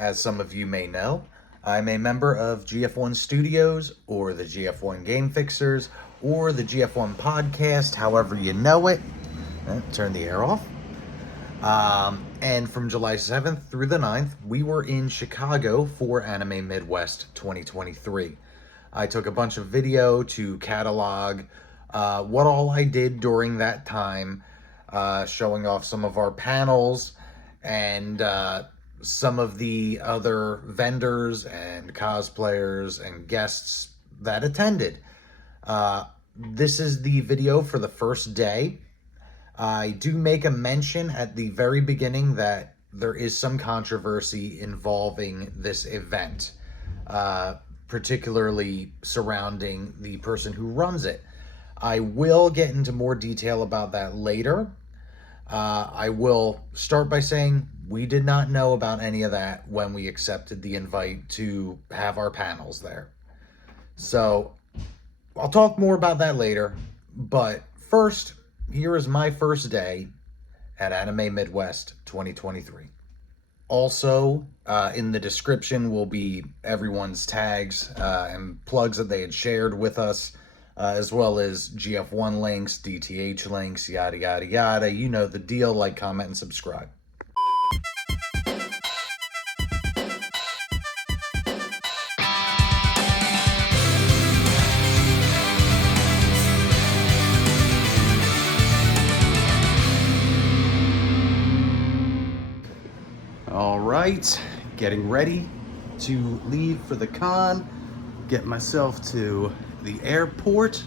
As some of you may know, I'm a member of GF1 Studios, or the GF1 Game Fixers, or the GF1 Podcast, however you know it. Turn the air off. And from July 7th through the 9th, we were in Chicago for Anime Midwest 2023. I took a bunch of video to catalog what all I did during that time, showing off some of our panels and some of the other vendors and cosplayers and guests that attended. This is the video for the first day. I do make a mention at the very beginning that there is some controversy involving this event, particularly surrounding the person who runs it. I will get into more detail about that later. I will start by saying we did not know about any of that when we accepted the invite to have our panels there. So I'll talk more about that later, but first, here is my first day at Anime Midwest 2023. Also, in the description will be everyone's tags and plugs that they had shared with us, as well as GF1 links, DTH links, yada, yada, yada. You know the deal. Like, comment, and subscribe. All right, getting ready to leave for the con, get myself to the airport.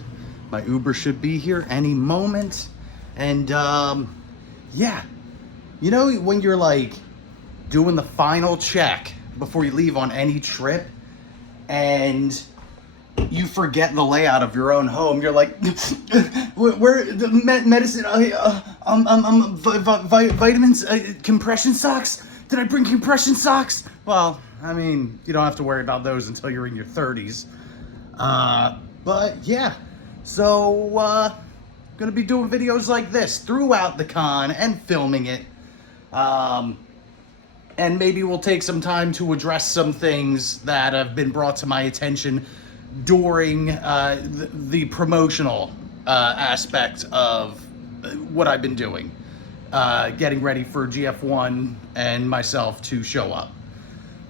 My Uber should be here any moment. And yeah, you know when you're like doing the final check before you leave on any trip and you forget the layout of your own home, you're like, where the medicine, vitamins, compression socks? Did I bring compression socks? Well, I mean, you don't have to worry about those until you're in your 30s. But yeah, so gonna be doing videos like this throughout the con and filming it. And maybe we'll take some time to address some things that have been brought to my attention during the promotional aspect of what I've been doing. Getting ready for GF1 and myself to show up.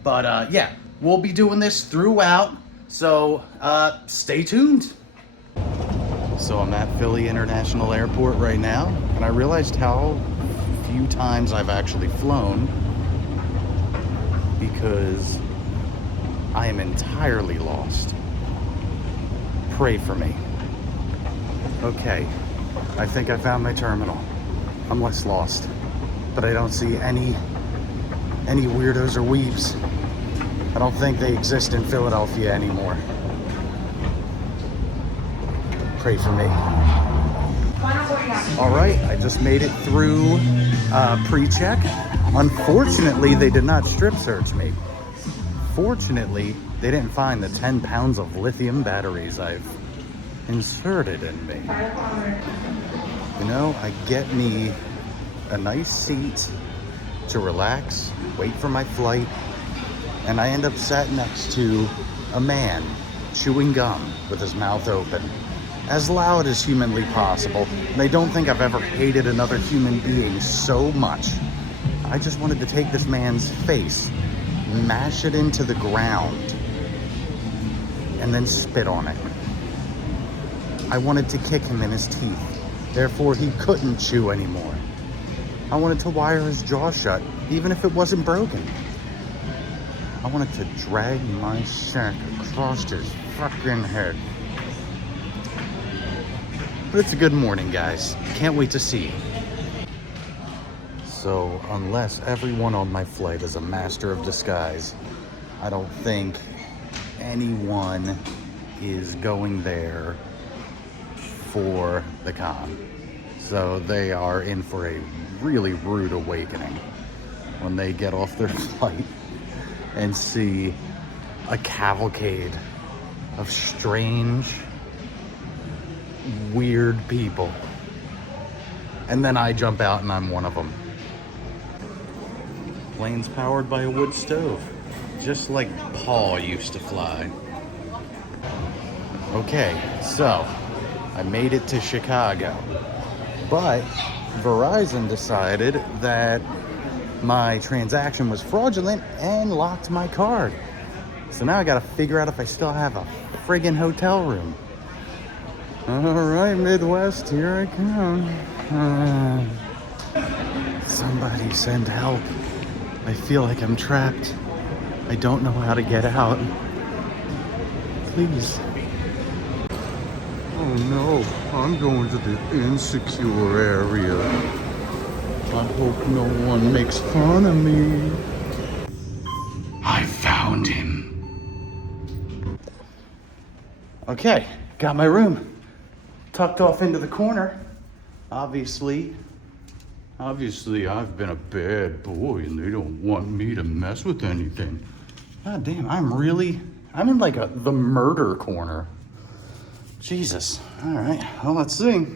But yeah, we'll be doing this throughout, so stay tuned. So I'm at Philly International Airport right now, and I realized how few times I've actually flown because I am entirely lost. Pray for me. Okay, I think I found my terminal. I'm less lost, but I don't see any weirdos or weebs. I don't think they exist in Philadelphia anymore. Pray for me. All right, I just made it through pre-check. Unfortunately, they did not strip search me. Fortunately, they didn't find the 10 pounds of lithium batteries I've inserted in me. You know, I get me a nice seat to relax, wait for my flight, and I end up sat next to a man chewing gum with his mouth open, as loud as humanly possible. And I don't think I've ever hated another human being so much. I just wanted to take this man's face, mash it into the ground, and then spit on it. I wanted to kick him in his teeth. Therefore, he couldn't chew anymore. I wanted to wire his jaw shut, even if it wasn't broken. I wanted to drag my sack across his fucking head. But it's a good morning, guys. Can't wait to see you. So, unless everyone on my flight is a master of disguise, I don't think anyone is going there for the con. So they are in for a really rude awakening when they get off their flight and see a cavalcade of strange, weird people. And then I jump out and I'm one of them. Plane's powered by a wood stove, just like Paul used to fly. Okay, so I made it to Chicago, but Verizon decided that my transaction was fraudulent and locked my card. So now I gotta figure out if I still have a friggin' hotel room. All right, Midwest, here I come. Somebody send help. I feel like I'm trapped. I don't know how to get out. Please. Oh no, I'm going to the insecure area. I hope no one makes fun of me. I found him. Okay, got my room. Tucked off into the corner. Obviously, I've been a bad boy and they don't want me to mess with anything. God damn, I'm in like the murder corner. Jesus. All right, well, let's see.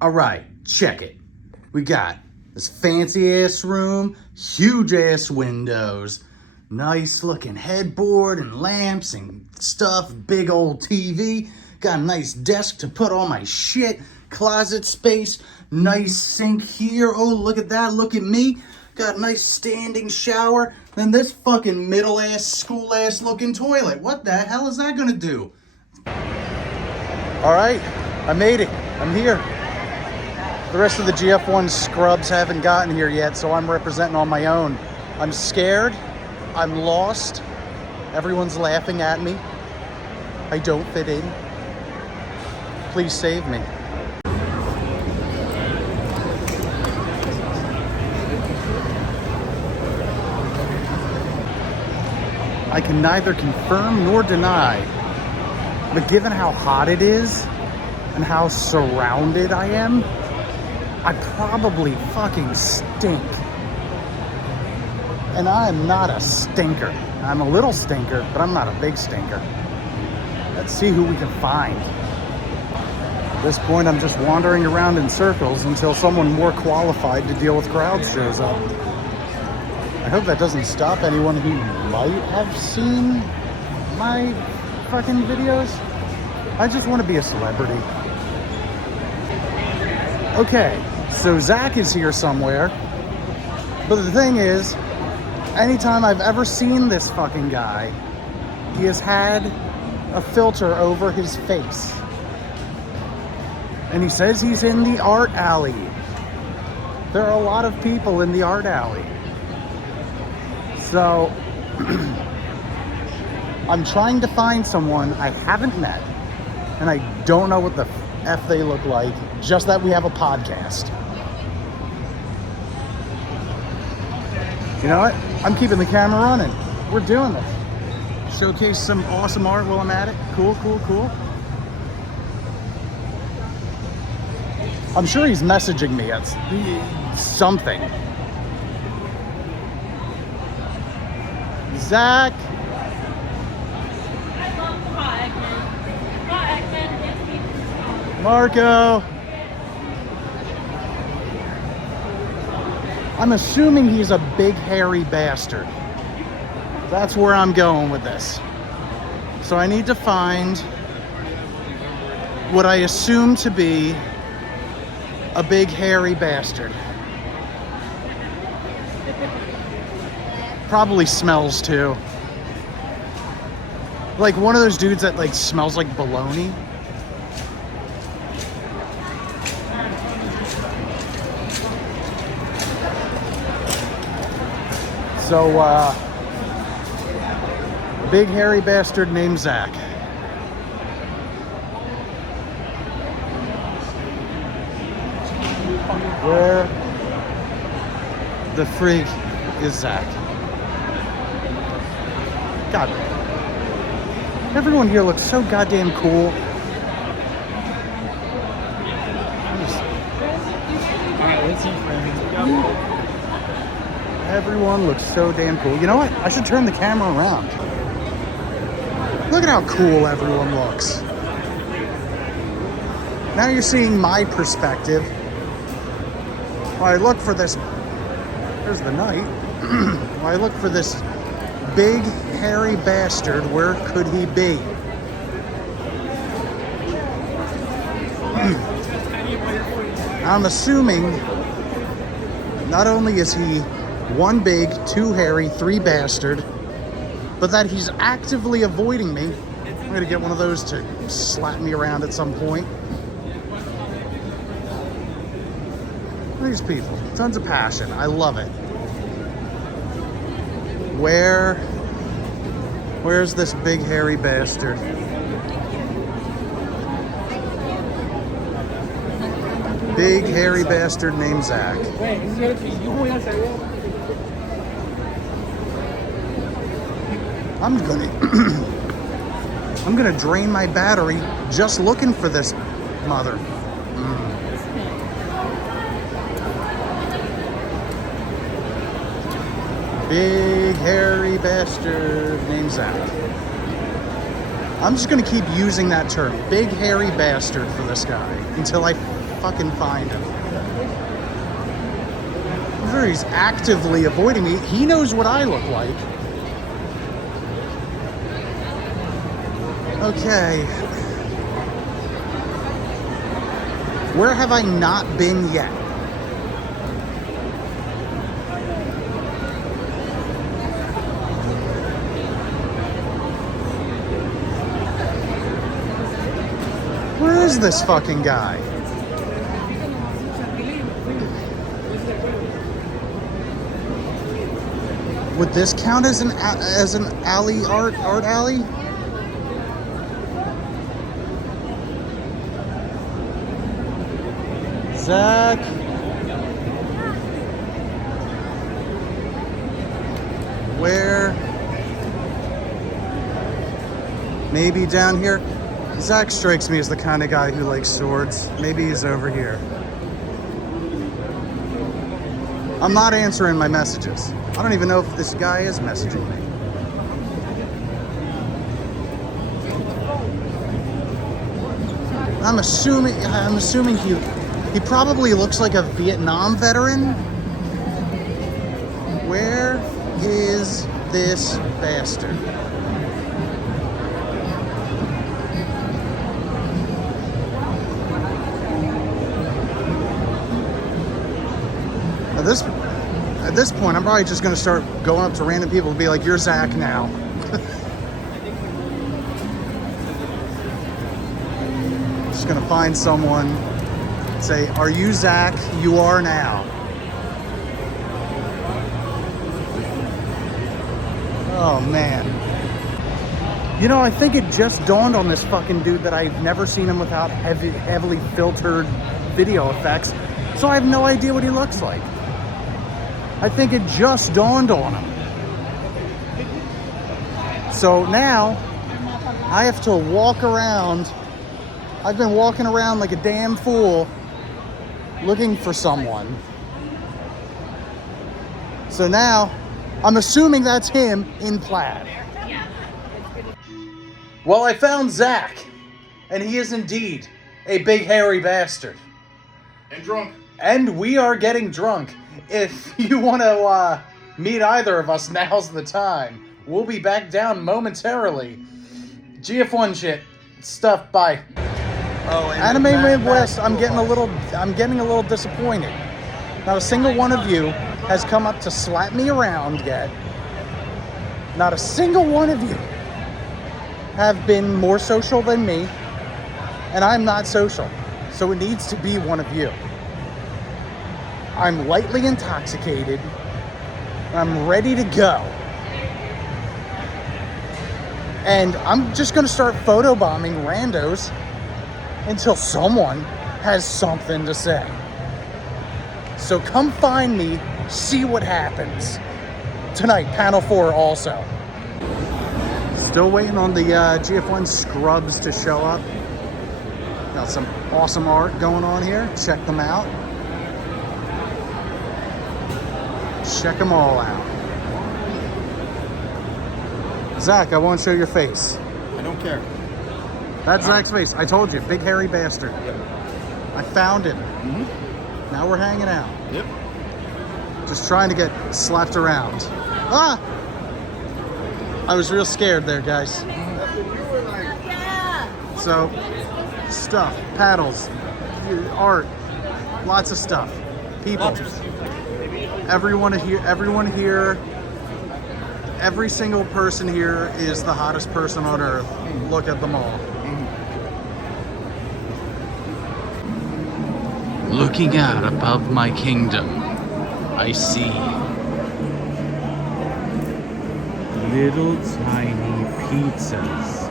All right, check it. We got this fancy ass room, huge ass windows, nice looking headboard and lamps and stuff, big old TV. Got a nice desk to put all my shit, closet space, nice sink here. Oh, look at that, look at me. Got a nice standing shower. Then this fucking middle ass, school ass looking toilet. What the hell is that gonna do? All right, I made it, I'm here. The rest of the GF1 scrubs haven't gotten here yet, so I'm representing on my own. I'm scared, I'm lost, everyone's laughing at me. I don't fit in. Please save me. I can neither confirm nor deny, but given how hot it is and how surrounded I am, I probably fucking stink. And I'm not a stinker. I'm a little stinker, but I'm not a big stinker. Let's see who we can find. At this point, I'm just wandering around in circles until someone more qualified to deal with crowds shows up. I hope that doesn't stop anyone who might have seen my fucking videos. I just want to be a celebrity. Okay, so Zach is here somewhere. But the thing is, anytime I've ever seen this fucking guy, he has had a filter over his face. And he says he's in the art alley. There are a lot of people in the art alley. So, I'm trying to find someone I haven't met, and I don't know what the F they look like, just that we have a podcast. You know what? I'm keeping the camera running. We're doing this. Showcase some awesome art while I'm at it. Cool, cool, cool. I'm sure he's messaging me at something. Zach. Marco. I'm assuming he's a big hairy bastard. That's where I'm going with this. So I need to find what I assume to be a big hairy bastard. Probably smells too. Like one of those dudes that like smells like bologna. So, big hairy bastard named Zach. Where the freak is Zach? God, everyone here looks so goddamn cool. Everyone looks so damn cool. You know what? I should turn the camera around. Look at how cool everyone looks. Now you're seeing my perspective. While I look for this, there's the night. I look for this big, hairy bastard. Where could he be? I'm assuming not only is he one big, two hairy, three bastard, but that he's actively avoiding me. I'm gonna get one of those to slap me around at some point. These people, tons of passion. I love it. Where's this big hairy bastard? Big hairy bastard named Zach. I'm gonna drain my battery just looking for this mother. Big hairy bastard named Zach. I'm just gonna keep using that term, big hairy bastard, for this guy until I fucking find him. I'm sure he's actively avoiding me. He knows what I look like. Okay. Where have I not been yet? Where is this fucking guy? Would this count as an alley art alley? Zach. Where? Maybe down here? Zach strikes me as the kind of guy who likes swords. Maybe he's over here. I'm not answering my messages. I don't even know if this guy is messaging me. I'm assuming he probably looks like a Vietnam veteran. Where is this bastard? At this point, I'm probably just going to start going up to random people and be like, "You're Zach now." Just going to find someone, say, "Are you Zach? You are now." Oh, man. You know, I think it just dawned on this fucking dude that I've never seen him without heavily filtered video effects, so I have no idea what he looks like. I think it just dawned on him. So now I have to walk around. I've been walking around like a damn fool looking for someone. So now I'm assuming that's him in plaid. Well, I found Zach, and he is indeed a big hairy bastard. And drunk. And we are getting drunk. If you want to meet either of us, now's the time. We'll be back down momentarily. GF1 shit. Stuff, bye. Oh, Anime Midwest, I'm getting a little disappointed. Not a single one of you has come up to slap me around yet. Not a single one of you have been more social than me. And I'm not social. So it needs to be one of you. I'm lightly intoxicated. I'm ready to go. And I'm just going to start photobombing randos until someone has something to say. So come find me, see what happens. Tonight, panel 4 also. Still waiting on the GF1 scrubs to show up. Got some awesome art going on here. Check them out. Check them all out. Zach, I won't show your face. I don't care. That's Zach's face. I told you, big hairy bastard. Yep. I found him. Mm-hmm. Now we're hanging out. Yep. Just trying to get slapped around. Ah! I was real scared there, guys. So, stuff, paddles, art, lots of stuff. People. Everyone here, every single person here is the hottest person on earth. Look at them all. Looking out above my kingdom, I see little tiny pizzas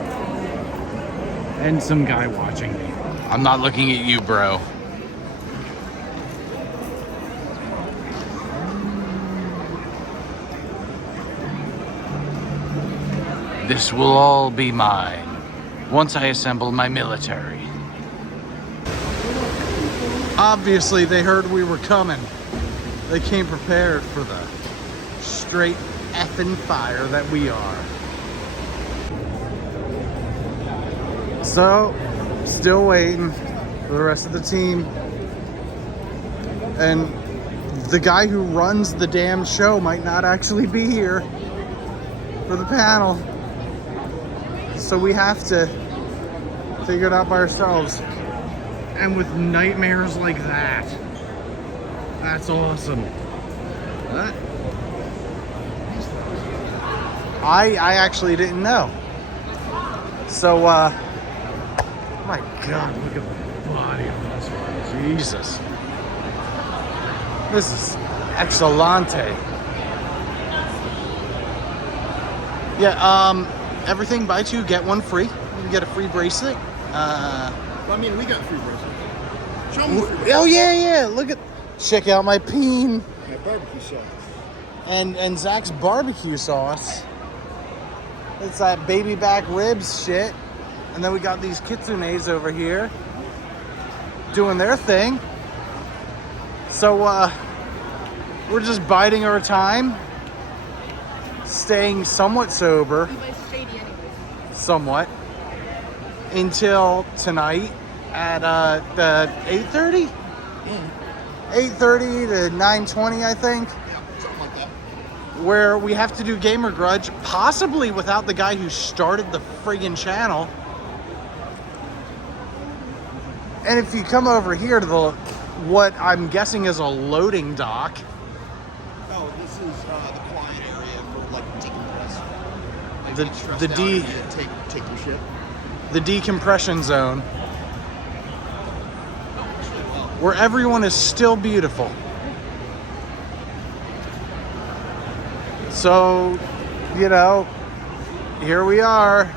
and some guy watching me. I'm not looking at you, bro. This will all be mine once I assemble my military. Obviously, they heard we were coming. They came prepared for the straight effing fire that we are. So, still waiting for the rest of the team. And the guy who runs the damn show might not actually be here for the panel. So we have to figure it out by ourselves. And with nightmares like that, that's awesome. What? I actually didn't know. So, my God, look at the body on this one. Jesus. This is excellente. Yeah, everything buy two, get one free. You can get a free bracelet. I mean, we got free bracelets. Show me the free bracelet. Oh, yeah. Look at, check out my peen. My barbecue sauce. And Zach's barbecue sauce. It's that baby back ribs shit. And then we got these kitsunes over here doing their thing. So, we're just biding our time, staying somewhat sober, somewhat, until tonight at 8:30? 8:30 to 9:20, I think. Yeah, something like that. Where we have to do Gamer Grudge, possibly without the guy who started the friggin' channel. And if you come over here to the, what I'm guessing is a loading dock. Oh, this is the quiet area for like decompress. Like, The- get stressed the out D- and take your shit. The decompression zone, where everyone is still beautiful. So, you know, here we are,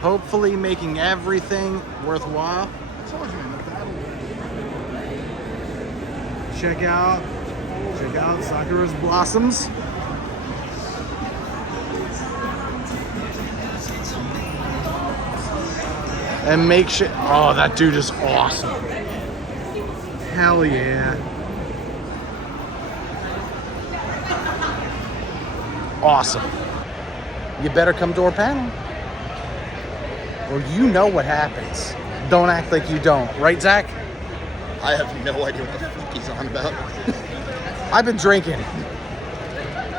hopefully making everything worthwhile. I told you, man, the battle. Check out Sakura's blossoms. And make sure, oh, that dude is awesome. Hell yeah. Awesome. You better come to our panel, or you know what happens. Don't act like you don't. Right, Zach? I have no idea what the fuck he's on about. I've been drinking.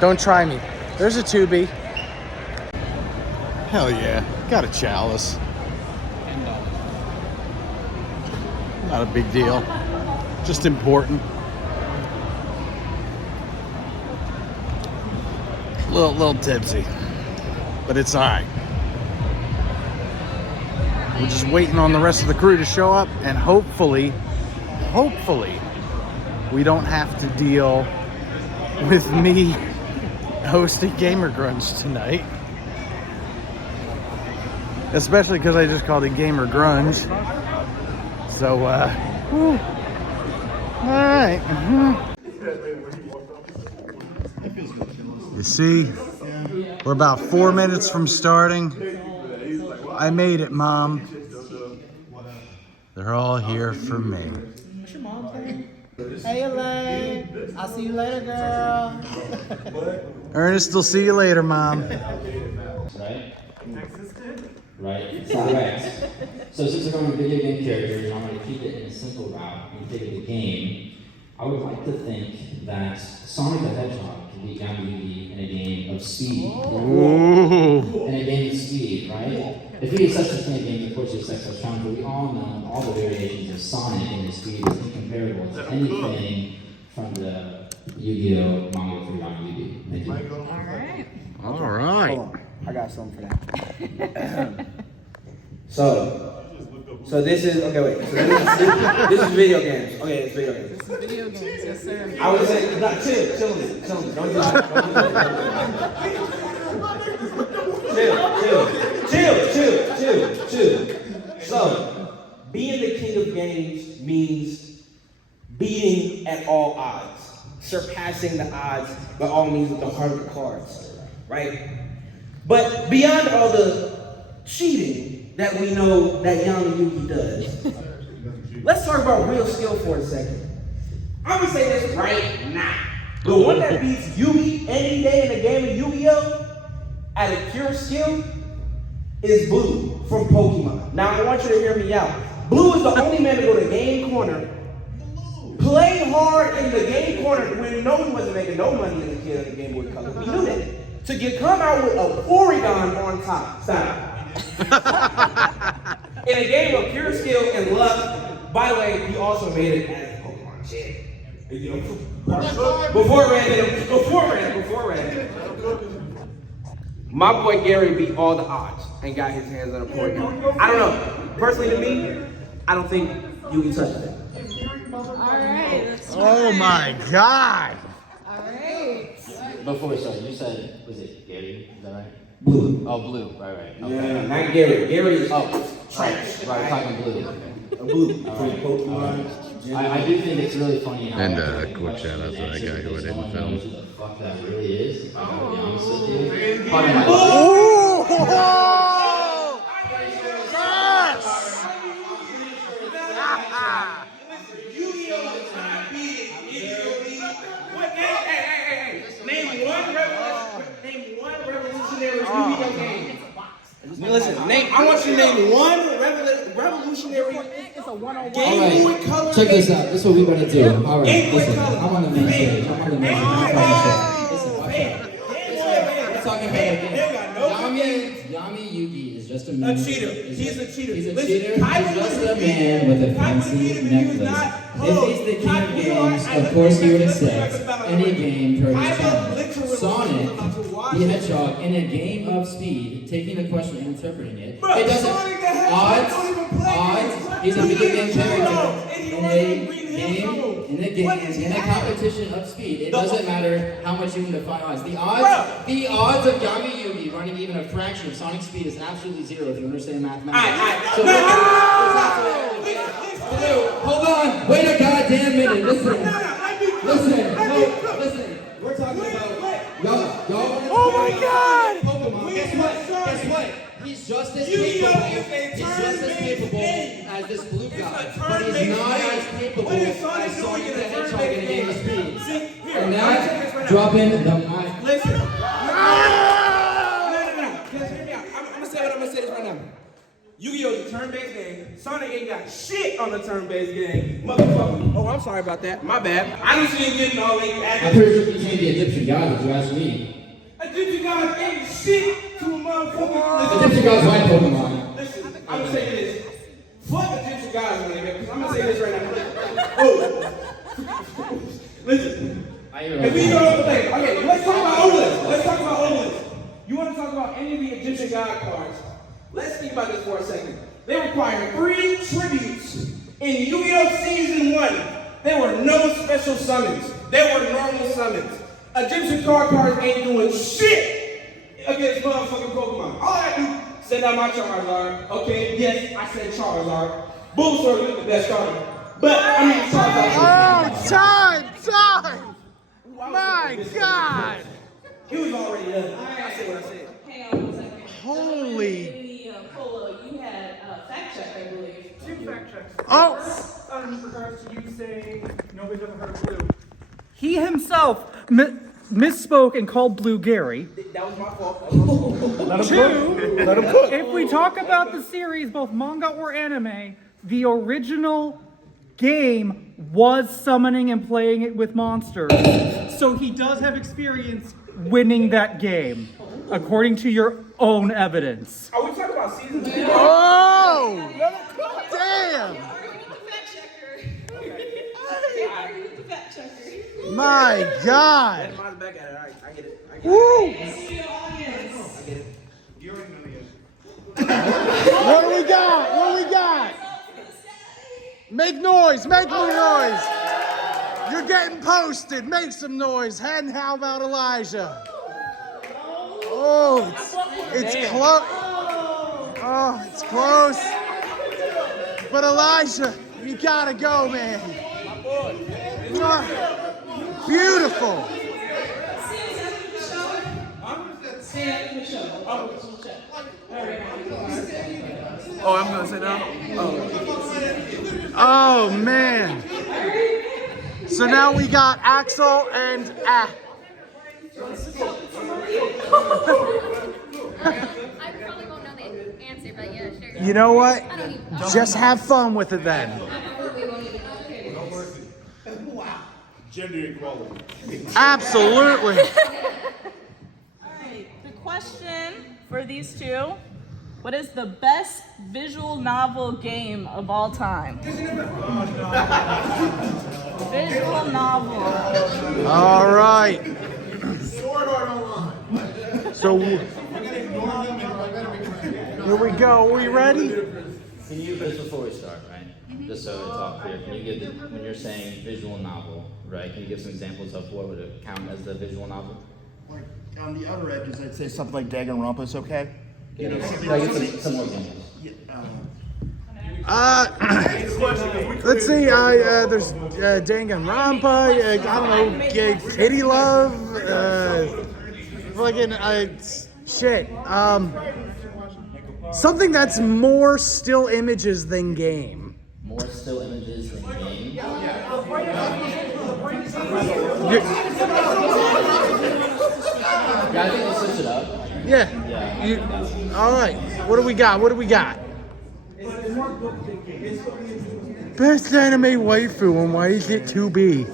Don't try me. There's a 2B. Hell yeah. Got a chalice. Not a big deal. Just important. Little tipsy. But it's alright. We're just waiting on the rest of the crew to show up, and hopefully, we don't have to deal with me hosting Gamer Grunge tonight. Especially because I just called it Gamer Grunge. So, whew. All right. You see, we're about 4 minutes from starting. I made it, Mom. They're all here for me. What's your mom saying? Hey, Elaine. I'll see you later, girl. Ernest, will see you later, Mom. Right? Right? Correct. So since we're going to video game characters, I'm going to keep it in a simple route and figure the game. I would like to think that Sonic the Hedgehog can beat Yami in a game of speed. In a game of speed, right? If he is such a fan game, of course he's such a challenge, but we all know all the variations of Sonic in his speed is incomparable to anything from the Yu-Gi-Oh! Manga for Yami. Thank you. Alright. All right. Hold on. I got something for that. So this is, okay, wait. So this is video games. Okay, it's video games. This is video games, yes sir. I would say, no, chill. Don't do that. Chill. So, being the king of games means beating at all odds, surpassing the odds by all means with the heart of the cards, right? But beyond all the cheating that we know that Yami Yugi does, let's talk about real skill for a second. I'm gonna say this right now. The one that beats Yugi any day in a game of Yu-Gi-Oh! At a pure skill is Blue from Pokemon. Now I want you to hear me out. Blue is the only man to go to game corner, play hard in the game corner when no one wasn't making no money as a kid in the Game Boy Color. We knew that. To come out with a Porygon on top. Stop. In a game of pure skill and luck. By the way, he also made it as a Pokemon champ. You know, before Red. My boy Gary beat all the odds and got his hands on a Porygon. I don't know. Personally to me, I don't think you can touch it. Alright, that's Oh my God. Alright. Before, sorry, you said, was it Gary? Is that right? Blue. Oh, Blue. Right. Okay. Yeah, not Gary. Gary is Trash. Right, talking Blue. Okay. Blue from Pokemon. I do think it's really funny how And, everyone quick shout out to that thinks guy who that didn't someone film. knows who the fuck that really is. If I gotta be honest with you. Probably my Name one revolutionary Yu-Gi-Oh game. Listen, I want you to name one revolutionary Game Boy Color. Check this out. This is what we gotta do. Alright, listen. I'm on the main stage. Listen, watch out. We're talking about Yami Yugi is just a man. cheater. He's a cheater. He's a Listen, cheater. He's just a man with a fancy necklace. If he's the king of games, of course he would accept any game per his challenge. Sonic, the Hedgehog, in a game of speed, taking a question and interpreting it. It doesn't. Odds. He's a video game character in a competition of speed. It doesn't matter how much you can define odds. The odds of Yami Yugi running even a fraction of Sonic's speed is absolutely zero if you understand mathematics. So hold on. Wait a goddamn minute. Listen. We're talking about y'all. Oh my God! Pokemon. Guess what? He's just as capable as this blue guy, but he's not as capable as Sonic the Hedgehog in a game of speed. And now, drop in the mic. Listen. No. Just hear me out. I'm gonna say this right now. Yu-Gi-Oh! is a turn-based game. Sonic ain't got shit on the turn-based game. Motherfucker. Oh, I'm sorry about that. My bad. I don't see him getting all late. I'm pretty sure he's the Egyptian god, if you ask me. Egyptian God ain't shit to a motherfucker. Egyptian god's my Pokemon. Listen, I'm gonna say this. Fuck Egyptian gods, man, because I'm gonna say this right now. Oh. Listen. If we go okay, let's talk about Obelisk. You want to talk about any of the Egyptian god cards? Let's think about this for a second. They require 3 tributes in Yu-Gi-Oh! Season 1. There were no special summons. There were normal summons. Egyptian cards ain't doing shit against motherfucking Pokemon. All I do, send out my Charizard. Okay, yes, I said Charizard. Bulbasaur is the best starter. But, I mean, Charizard. Oh, time! My God! He was already done. I said what I said. Hang on 1 second. Holy. In the Polo, you had fact check, I believe. 2 fact checks. Oh! First, in regards to you saying nobody's ever heard of Blue. He himself misspoke and called Blue Gary. That was my fault. 2, if we talk about the series, both manga or anime, the original game was summoning and playing it with monsters. So he does have experience winning that game, according to your own evidence. Are we talking about season 2? Oh! Damn! My God! Mine's back at it. All right, I get it. Woo! I get it. What do we got? What do we got? Make noise! Make more noise! You're getting posted. Make some noise. And how about Elijah? Oh, it's close. Oh, it's close. But Elijah, you gotta go, man. Beautiful. Oh, I'm gonna sit down? Oh, man. So now we got Axel and I probably won't know the answer, but yeah, sure. You know what? I don't even. Just have fun with it then. Gender equality. Absolutely. Alright, the question for these two, what is the best visual novel game of all time? Visual novel. All right. So here we go. Are we ready? Can you, just before we start, right? Just so it's all clear, can you give when you're saying visual novel, right? Can you give some examples of what would it count as the visual novel? Like on the other edges, I'd say something like Danganronpa's okay. You know, something Like like some more examples. Let's see. There's Danganronpa. I don't know. Kitty Love. Fucking shit. Something that's more still images than game. More still images than game. Yeah, I think we'll switch it up. Yeah. All right. What do we got? What do we got? Best anime waifu, and why is it 2B?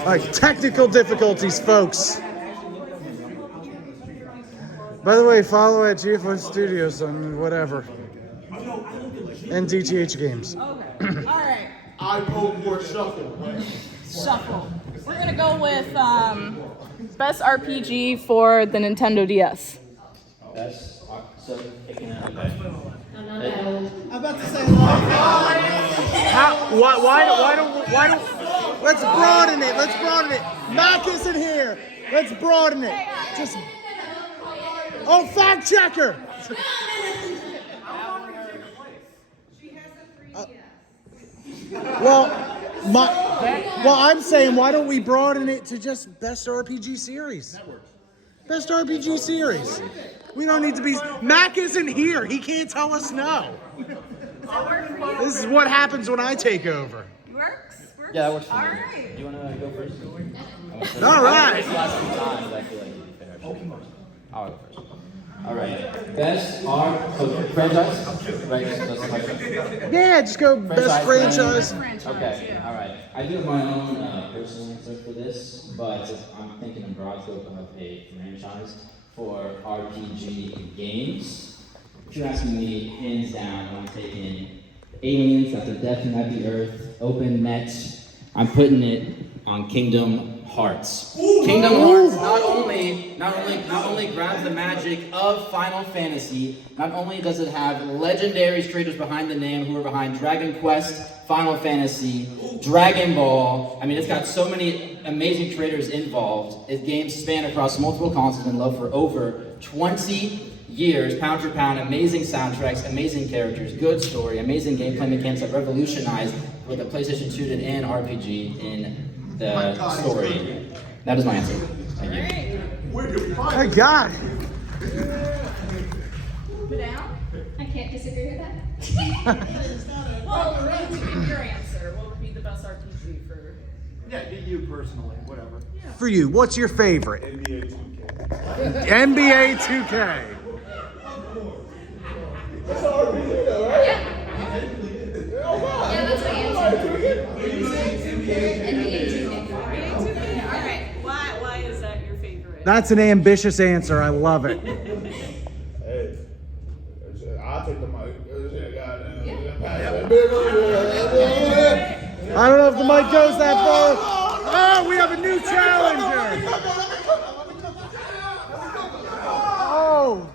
All right, technical difficulties, folks. By the way, follow at GF1 Studios on whatever. And DTH Games. Okay. Alright. I vote for shuffle. Shuffle. We're gonna go with best RPG for the Nintendo DS. That's so picking up. Okay. Why don't let's broaden it. Let's broaden it. Mac isn't here. Let's broaden it. Just fact checker. I'm saying, why don't we broaden it to just best RPG series? Best RPG series. We don't need to be. Mac isn't here. He can't tell us no. This is what happens when I take over. Works? Yeah, that works for me. Alright. Do you want to go first? All right. Last few times, I feel like you'd be fair. I'll go first. All right. Best art franchise? Right. That's the question. Yeah, just go best franchise. Okay. All right. I do have my own personal answer for this, but I'm thinking in broad scope of a franchise for RPG games. If you're asking me, hands down, I'm taking Aliens After Death and At the Earth, Open Net. I'm putting it on Kingdom Hearts. Kingdom Hearts not only grabs the magic of Final Fantasy, not only does it have legendary creators behind the name who are behind Dragon Quest, Final Fantasy, Dragon Ball. I mean, it's got so many amazing creators involved. Its games span across multiple consoles and loved for over 20 years, pound for pound, amazing soundtracks, amazing characters, good story, amazing gameplay mechanics that revolutionized what the PlayStation 2 did in RPG in the story. That is my answer. Thank you. My God. Put down. I can't disagree with that. Well, your answer. What would be the best RPG for? Yeah, you personally, whatever. For you, what's your favorite? NBA 2K. NBA 2K. Yeah, that's my answer. NBA 2K. All right. Why is that your favorite? That's an ambitious answer. I love it. Hey, I'll take the mic. I don't know if the mic goes that far. Oh, we have a new challenger. Oh.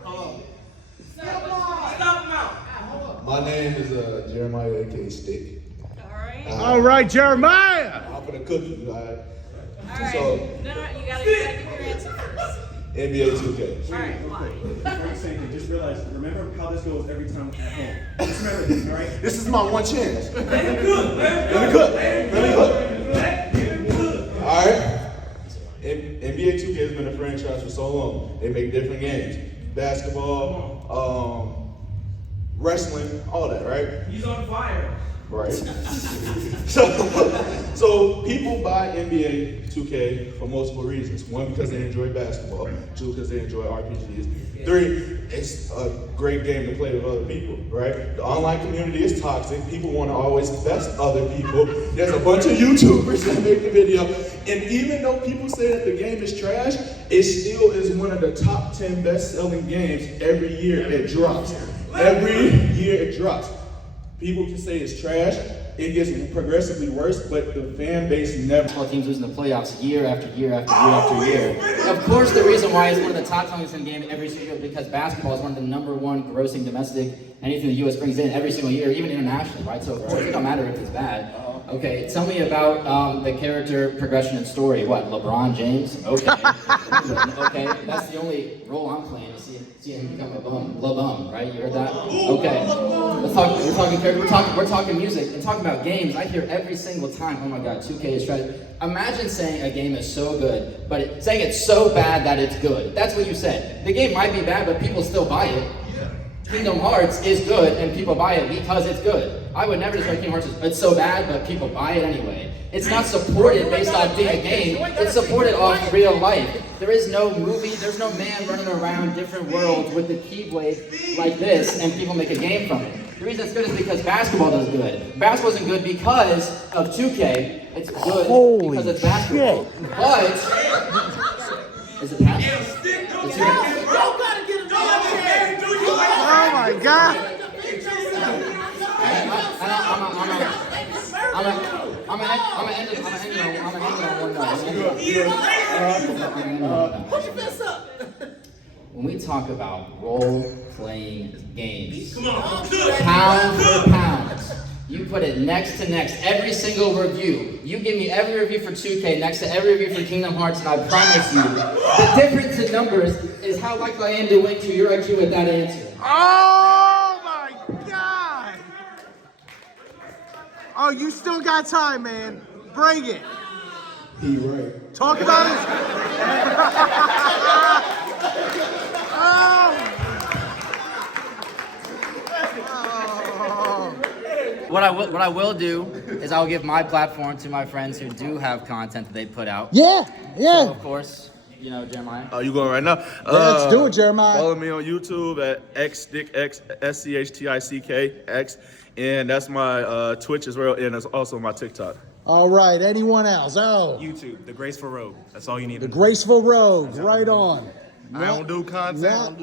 My name is Jeremiah aka Stick. All right, Jeremiah. I'm for the cookie. All right. All right. So No, you gotta give your answer first. NBA 2K. All right, why? Just realize, remember how this goes every time at home. Just remember this, all right? This is my one chance. Let me cook. All right. NBA 2K has been a franchise for so long. They make different games: basketball, wrestling, all that, right? He's on fire. Right. So people buy NBA 2K for multiple reasons. One, because they enjoy basketball. Two, because they enjoy RPGs. Three, it's a great game to play with other people, right? The online community is toxic. People want to always best other people. There's a bunch of YouTubers that make the video. And even though people say that the game is trash, it still is one of the top 10 best-selling games every year it drops. Every year it drops. People can say it's trash. It gets progressively worse, but the fan base never. Basketball teams losing the playoffs year after year after year after year. Of course, the reason why it's one of the top sellers in the game every single year because basketball is one of the #1 grossing domestic anything the U.S. brings in every single year, even internationally, right? So of course it don't matter if it's bad. Okay, tell me about the character progression and story. What, LeBron James? Okay, okay, that's the only role I'm playing to see him become a bum, right? You heard that? Okay, let's talk. We're talking character. We're talking music and talking about games. I hear every single time. Oh my God, 2K is trash. Imagine saying a game is so good, but saying it's so bad that it's good. That's what you said. The game might be bad, but people still buy it. Kingdom Hearts is good and people buy it because it's good. I would never describe Kingdom Hearts as it's so bad, but people buy it anyway. It's not supported based off being a game, it's supported off real life. There is no movie, there's no man running around different worlds with the keyblade like this and people make a game from it. The reason it's good is because basketball does good. Basketball isn't good because of 2K, it's good because it's basketball. But, is it past? It's Oh my God. I'm gonna end it on one note. Put your fists up. When we talk about role-playing games, pound for pound, you put it next to next, every single review. You give me every review for 2K next to every review for Kingdom Hearts, and I promise you, the difference in numbers is how likely I am to win to your IQ with that answer. Oh my God. Oh, you still got time, man. Bring it. He right. Talk about it. Oh. What I will do is I'll give my platform to my friends who do have content that they put out. Yeah. So of course, you know, Jeremiah. Oh, you going right now? Let's do it, Jeremiah. Follow me on YouTube at xstickx, SCHTICKX, and that's my Twitch as well, and that's also my TikTok. All right. Anyone else? Oh. YouTube, the Graceful Rogue. That's all you need The to know. Graceful Rogue. Right on. I don't do content.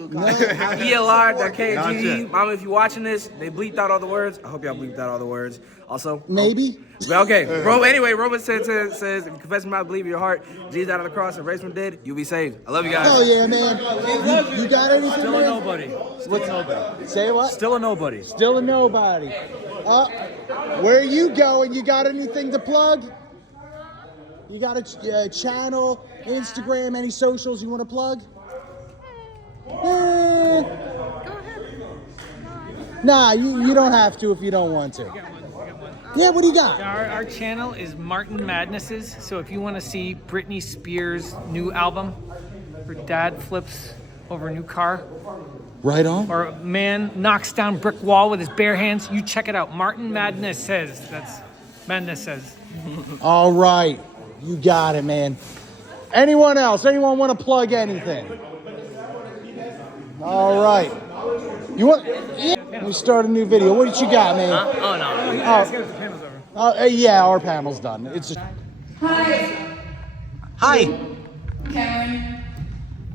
eli.kage. Mama, if you're watching this, they bleeped out all the words. I hope y'all bleeped out all the words. Also, Maybe. Well, okay. Anyway, Romans says, if you confess and not believe in your heart, Jesus out of the cross and raised from the dead, you'll be saved. I love you guys. Oh yeah, man. You got anything? Still man? a nobody. Still a nobody. Say what? Still a nobody. Still a nobody. Where are you going? You got anything to plug? You got a channel, Instagram, any socials you want to plug? Nah, you don't have to if you don't want to. Yeah, what do you got? Our channel is Martin Madnesses, so if you want to see Britney Spears' new album, her dad flips over a new car, right on, or a man knocks down brick wall with his bare hands, you check it out. Martin Madness says. That's Madness says. All right, you got it, man. Anyone else? Anyone want to plug anything? All right. You want? Yeah. We start a new video. What you got, man? Oh, no. Yeah, our panel's done. It's just... Hi. Hi. Karen.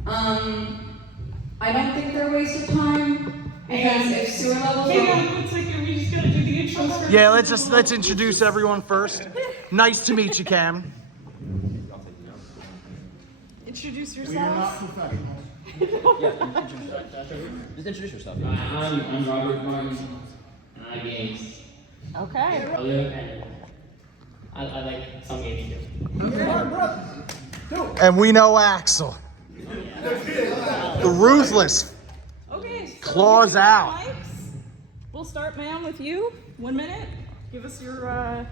I don't think they're a waste of time because if sewer levels Hang on 1 second, we just gotta do the intro first. Yeah, let's introduce everyone first. Nice to meet you, Cam. Introduce yourself. Just introduce yourself. I'm Robert Martin. Games. Okay. I like some games too. And we know Axel. The ruthless. Okay. So Claws we got out. mics. We'll start, ma'am, with you. 1 minute. Give us your.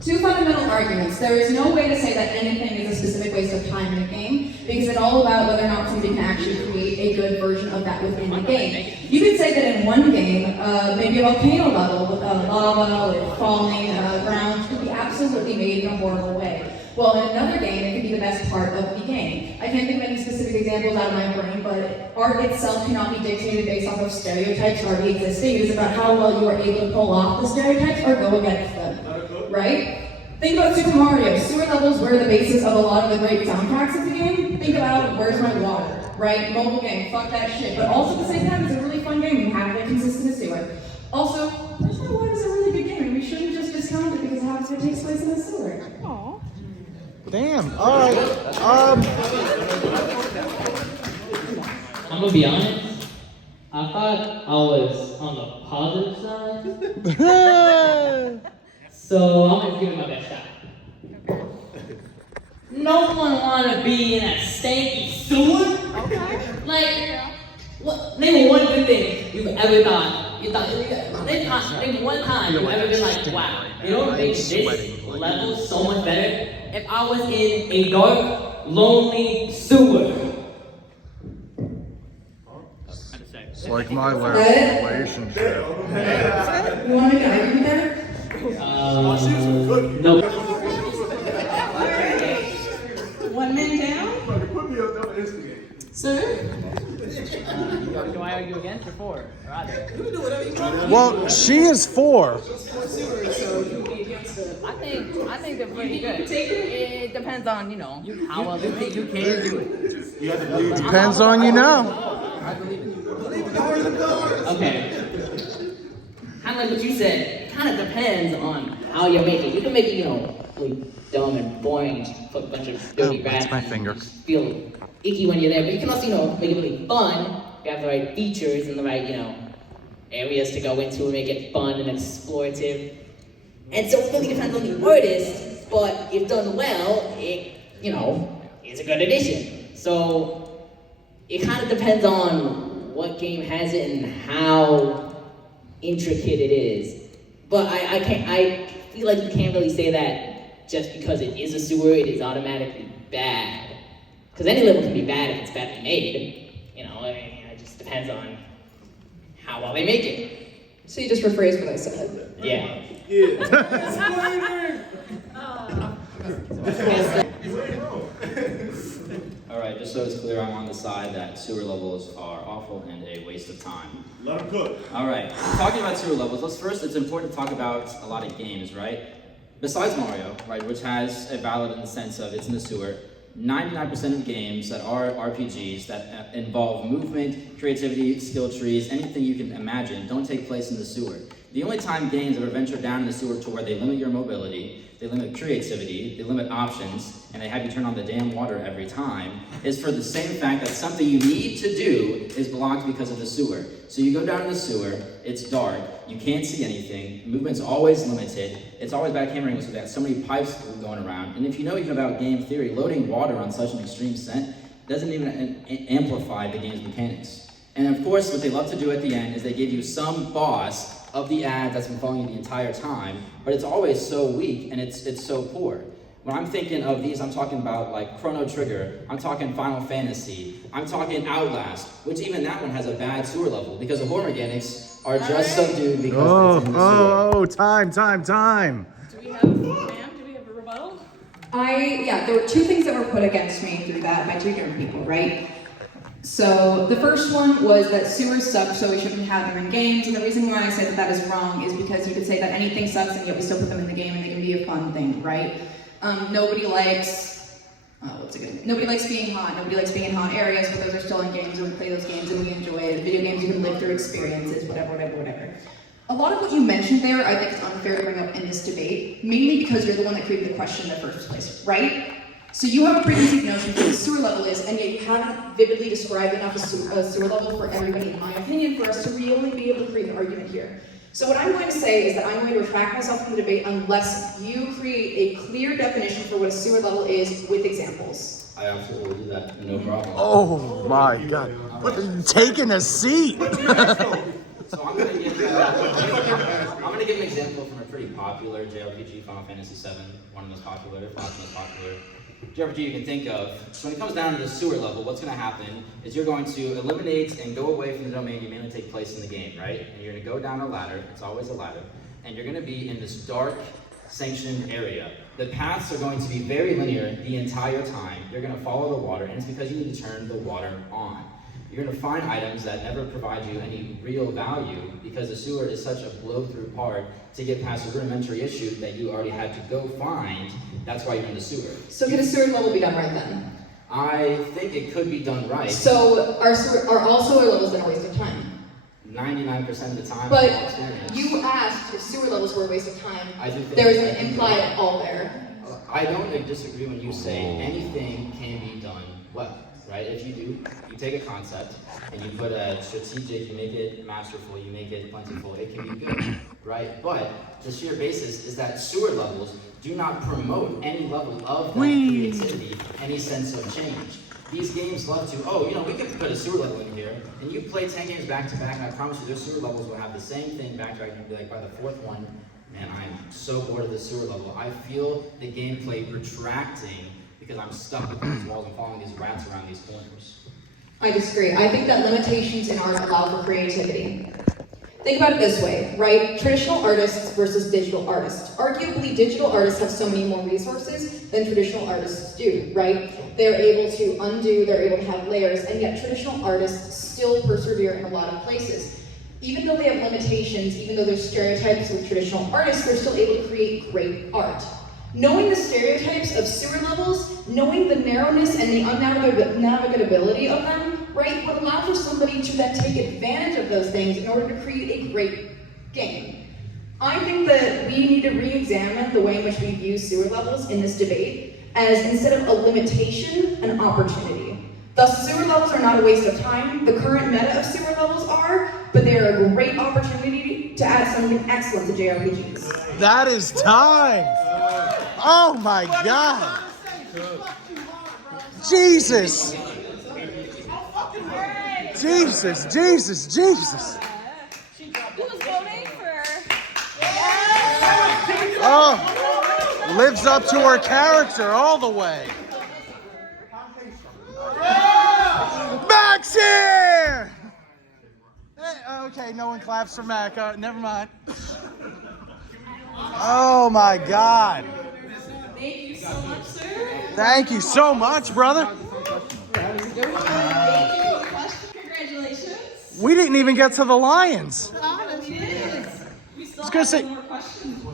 Two fundamental arguments. There is no way to say that anything is a specific waste of time in a game because it's all about whether or not somebody can actually create a good version of that within the game. You could say that in one game, maybe a volcano level with lava, with falling ground could be absolutely made in a horrible way. Well, in another game, it could be the best part of the game. I can't think of any specific examples out of my brain, but art itself cannot be dictated based off of stereotypes already existing. It is about how well you are able to pull off the stereotypes or go against them. Right? Think about Super Mario. Sewer levels were the basis of a lot of the great soundtracks of the game. Think about Where's My Water, right? Mobile game, fuck that shit. But also at the same time, it's a really fun game. You have it consistent as sewer. Also, Where's My Water is a really good game, and we shouldn't just discount it because it happens to take place in a sewer. Aww. Damn. All right. I'm gonna be honest. I thought I was on the positive side. So I'm gonna give it my best shot. No one wanna be in a stanky sewer. Okay. Like, name one good thing you've ever done. Name one time you've ever been like, wow, you know what makes this level so much better? If I was in a dark, lonely sewer. It's like my last relationship. You want me to argue with that? No. 1 man down. Sir? Do I argue against or for? Or either? Well, she is 4. I think they're pretty good. It depends on, how well you can do it. Depends on you know. Okay. Kind of like what you said, it kind of depends on how you make it. You can make it, really dumb and boring, put a bunch of dirty grass. That's my finger. Feel icky when you're there, but you can also, make it really fun. You have the right features and the right, areas to go into and make it fun and explorative. And so it really depends on the artist, but if done well, it, is a good addition. So it kind of depends on what game has it and how intricate it is. But I feel like you can't really say that just because it is a sewer, it is automatically bad. Because any level can be bad if it's badly made. It just depends on how well they make it. So you just rephrased what I said. Yeah. Alright, just so it's clear, I'm on the side that sewer levels are awful and a waste of time. Let them cook. Alright, talking about sewer levels, it's important to talk about a lot of games, right? Besides Mario, right, which has a valid in the sense of it's in the sewer, 99% of games that are RPGs that involve movement, creativity, skill trees, anything you can imagine, don't take place in the sewer. The only time games ever venture down in the sewer to where they limit your mobility, they limit creativity, they limit options, and they have you turn on the damn water every time, is for the same fact that something you need to do is blocked because of the sewer. So you go down in the sewer, it's dark, you can't see anything, movement's always limited, it's always bad camera angles, so there's so many pipes going around, and if you know even about game theory, loading water on such an extreme extent doesn't even amplify the game's mechanics. And of course, what they love to do at the end is they give you some boss of the ad that's been following you the entire time, but it's always so weak and it's so poor. When I'm thinking of these, I'm talking about like Chrono Trigger, I'm talking Final Fantasy, I'm talking Outlast, which even that one has a bad sewer level because the horror mechanics are just subdued because it's in the sewer. Time. Do we have, ma'am, do we have a rebuttal? There were two things that were put against me through that by two different people, right? So the first one was that sewers suck, so we shouldn't have them in games. And the reason why I say that that is wrong is because you could say that anything sucks and yet we still put them in the game and they can be a fun thing, right? Nobody likes, nobody likes being hot. Nobody likes being in hot areas, but those are still in games and we play those games and we enjoy it. Video games, you can live through experiences, whatever. A lot of what you mentioned there, I think it's unfair to bring up in this debate, mainly because you're the one that created the question in the first place, right? So you have a preconceived notion of what a sewer level is, and yet you haven't vividly described enough a sewer level for everybody, in my opinion, for us to really be able to create an argument here. So what I'm going to say is that I'm going to retract myself from the debate unless you create a clear definition for what a sewer level is with examples. I absolutely will do that, no problem. Oh my God. Taking a seat. So I'm gonna give an example from a pretty popular JRPG, Final Fantasy VII, one of the most popular, if not the most popular JRPG you can think of. So when it comes down to the sewer level, what's gonna happen is you're going to eliminate and go away from the domain you mainly take place in the game, right? And you're gonna go down a ladder, it's always a ladder, and you're gonna be in this dark, sanctioned area. The paths are going to be very linear the entire time. You're gonna follow the water, and it's because you need to turn the water on. You're going to find items that never provide you any real value because the sewer is such a blow-through part to get past a rudimentary issue that you already had to go find. That's why you're in the sewer. So can a sewer level be done right then? I think it could be done right. So are all sewer levels then a waste of time? 99% of the time. But you asked if sewer levels were a waste of time. There's an implied all there. I don't disagree when you say anything can be done well. Right? If you do, you take a concept and you put a strategic, you make it masterful, you make it plentiful, it can be good, right? But the sheer basis is that sewer levels do not promote any level of that creativity, any sense of change. These games love to, we could put a sewer level in here, and you play 10 games back to back, and I promise you those sewer levels will have the same thing back to back, and be like, by the fourth one, man, I'm so bored of this sewer level. I feel the gameplay retracting because I'm stuck with these walls and following these rats around these corners. I disagree. I think that limitations in art allow for creativity. Think about it this way, right? Traditional artists versus digital artists. Arguably, digital artists have so many more resources than traditional artists do, right? They're able to undo, they're able to have layers, and yet traditional artists still persevere in a lot of places. Even though they have limitations, even though there's stereotypes with traditional artists, they're still able to create great art. Knowing the stereotypes of sewer levels, knowing the narrowness and the unnavigability of them, right, would allow for somebody to then take advantage of those things in order to create a great game. I think that we need to re-examine the way in which we view sewer levels in this debate as, instead of a limitation, an opportunity. Thus, sewer levels are not a waste of time. The current meta of sewer levels are, but they are a great opportunity to add something excellent to JRPGs. That is time! Oh my God! Jesus! Jesus! Who's voting for? Oh, lives up to her character all the way. Mac's here! Okay, no one claps for Mac. Never mind. Oh my God. Thank you so much, sir. Thank you so much, brother. Congratulations. We didn't even get to the Lions. We still gonna say- more questions.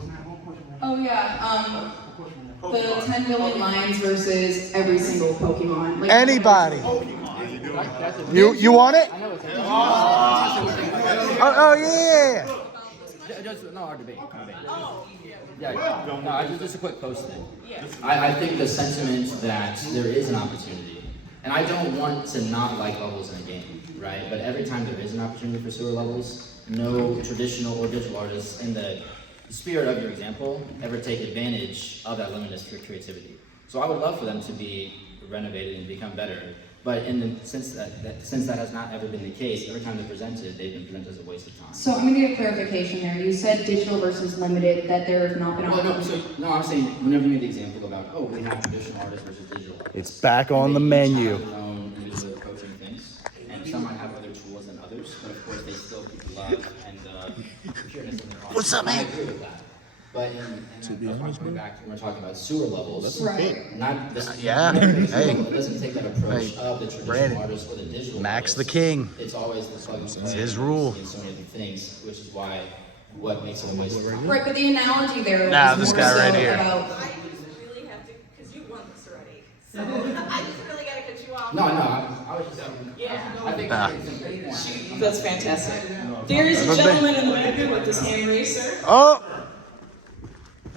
Oh yeah, the 10 million lions versus every single Pokemon. Like, Anybody. You want it? Oh yeah. No, our debate. Just a quick post thing. I think the sentiment that there is an opportunity, and I don't want to not like levels in a game, right? But every time there is an opportunity for sewer levels, no traditional or digital artists, in the spirit of your example, ever take advantage of that limitless creativity. So I would love for them to be renovated and become better. But since that has not ever been the case, every time they're presented, they've been presented as a waste of time. So I'm going to get a clarification there. You said digital versus limited, that there have not been I'm saying whenever you made the example about, we have traditional artists versus digital artists. It's back on the menu. They each have their own individual approaching things, and some might have other tools than others, but of course they still keep love and pureness in their heart. What's up, man? I agree with that. But coming back, when we're talking about sewer levels, Right. not this. Yeah. Hey. Hey. It doesn't take that approach Hey. of the traditional Brandon. artist or the digital. Max the artist. king. It's always the plug and play. It's his rule. And so many other things, which is why what makes it a waste of time. Right, but the analogy there Nah, is this more guy so right here. about. I just really have to, because you won this already. So I just really got to cut you off. No, I was just. Yeah. I think That's fantastic. There is a gentleman in the back with this hand racer. Oh!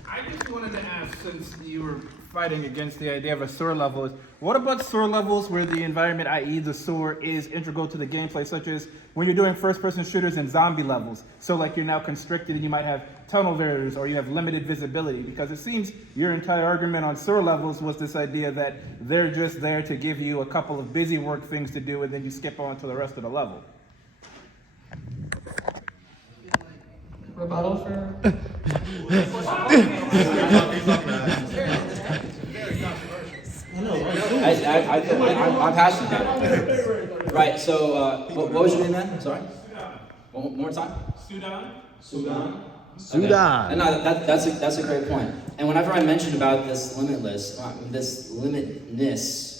I just wanted to ask, since you were fighting against the idea of a sewer level, what about sewer levels where the environment, i.e. the sewer, is integral to the gameplay, such as when you're doing first-person shooters and zombie levels? So like you're now constricted and you might have tunnel visions or you have limited visibility, because it seems your entire argument on sewer levels was this idea that they're just there to give you a couple of busy work things to do and then you skip on to the rest of the level. Rebuttal for. I'm passionate. Right, so what was your name, man? Sorry? One more time? Sudan. Sudan. And no, that's a great point. And whenever I mentioned about this limitness,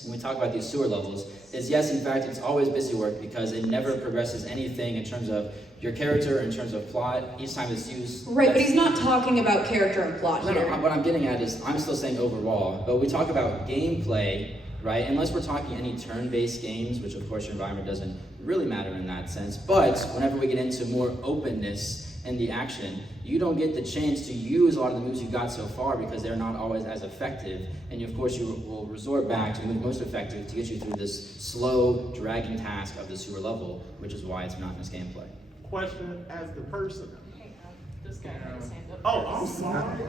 when we talk about these sewer levels, is yes, in fact, it's always busy work because it never progresses anything in terms of your character, in terms of plot. Each time it's used. Right, but he's not talking about character and plot here. No, what I'm getting at is I'm still saying overall, but we talk about gameplay, right? Unless we're talking any turn-based games, which of course your environment doesn't really matter in that sense. But whenever we get into more openness and the action, you don't get the chance to use a lot of the moves you got so far because they're not always as effective. And of course you will resort back to the most effective to get you through this slow, dragging task of the sewer level, which is why it's monotonous gameplay. Question as the person. This guy had his hand up. Oh, I'm sorry.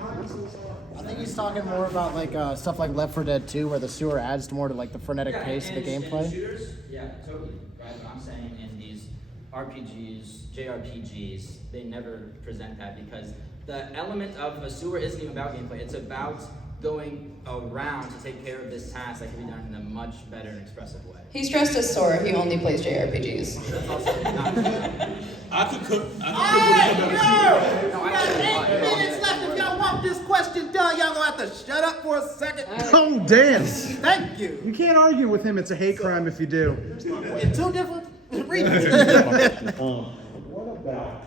I think he's talking more about like stuff like Left 4 Dead 2, where the sewer adds more to like the frenetic pace of the gameplay. Shooters, yeah, totally. Right, but I'm saying in these RPGs, JRPGs, they never present that because the element of a sewer isn't even about gameplay. It's about going around to take care of this task that can be done in a much better and expressive way. He's dressed as Sora, he only plays JRPGs. I could cook. We got 8 minutes left. If y'all want this question done, y'all gonna have to shut up for a second. Oh, dance! Thank you. You can't argue with him. It's a hate crime if you do. In 2 different reasons. What about?